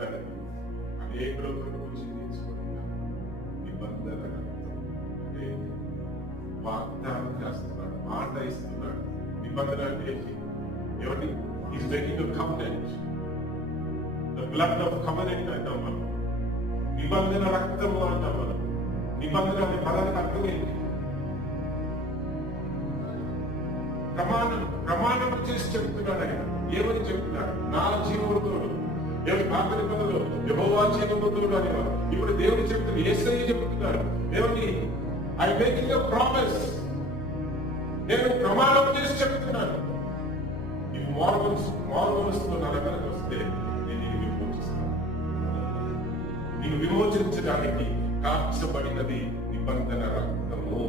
చెప్పారు, అనేకుల గురించి తీసుకుంటున్నారు. నిబంధన రక్తం అంటే వాగ్దానం చేస్తున్నాడు, మాట ఇస్తున్నాడు. నిబంధన అంటే ఏమండి? Is making a covenant. The blood of covenant అంటాం మనం. నిబంధన రక్తము అంటాం మనం. నిబంధన అనే పదానికి అర్థం ఏంటి? ప్రమాణం చేసి చెప్తున్నాడు ఆయన. ఏమని చెప్తున్నాడు? నా జీవముతోడు, పాత నిబంధనలో యెహోవా జీవముతోడు అనేవారు. ఇప్పుడు దేవుడు చెప్తున్నాడు, యేసయ్య చెప్తున్నాడు ఏమని? I making a promise. నేను ప్రమాణం చేసి చెప్తున్నాను. ఈ మార్వల్స్తో నా దగ్గరకు వస్తే నేను నీకు విమోచిస్తాను. నీవు విమోచించడానికి కాల్చబడినది నిబంధన రక్తము.